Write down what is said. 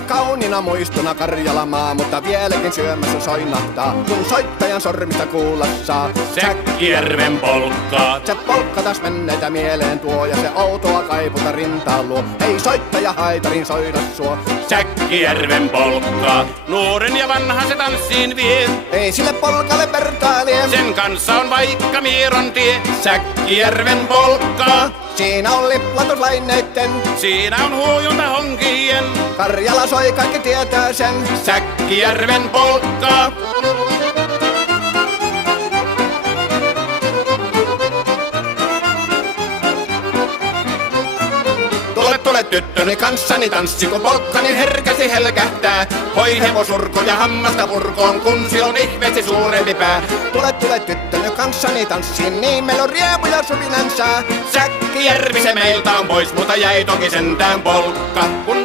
on kauniina muistona Karjalamaa, mutta vieläkin syömässä soinahtaa, kun soittajan sormista kuulla saa. Säkkijärven polkkaa. Se polkka taas menneitä mieleen tuo ja se outoa kaiputa rintaan luo. Ei soittaja haitarin soida suo. Säkkijärven polkkaa. Nuoren ja vanhan se tanssiin vie. Ei sille polkalle vertailie. Sen kanssa on vaikka Mieron tie. Säkkijärven polkkaa. Siinä on liplatuslaineitten. Siinä on huojunta honkien. Karjala soi, kaikki tietää sen. Säkkijärven polkkaa. Tule tyttöni kanssani tanssi, kun polkkani herkästi helkähtää. Hoi hevosurko ja hammasta purkoon, kun silloin ihmeesti suurempi pää. Tule tyttöni kanssani tanssiin, niin meillä on riemu ja suvinansa. Säkkijärvi se meiltä on pois, mutta jäi toki sentään polkka. Kun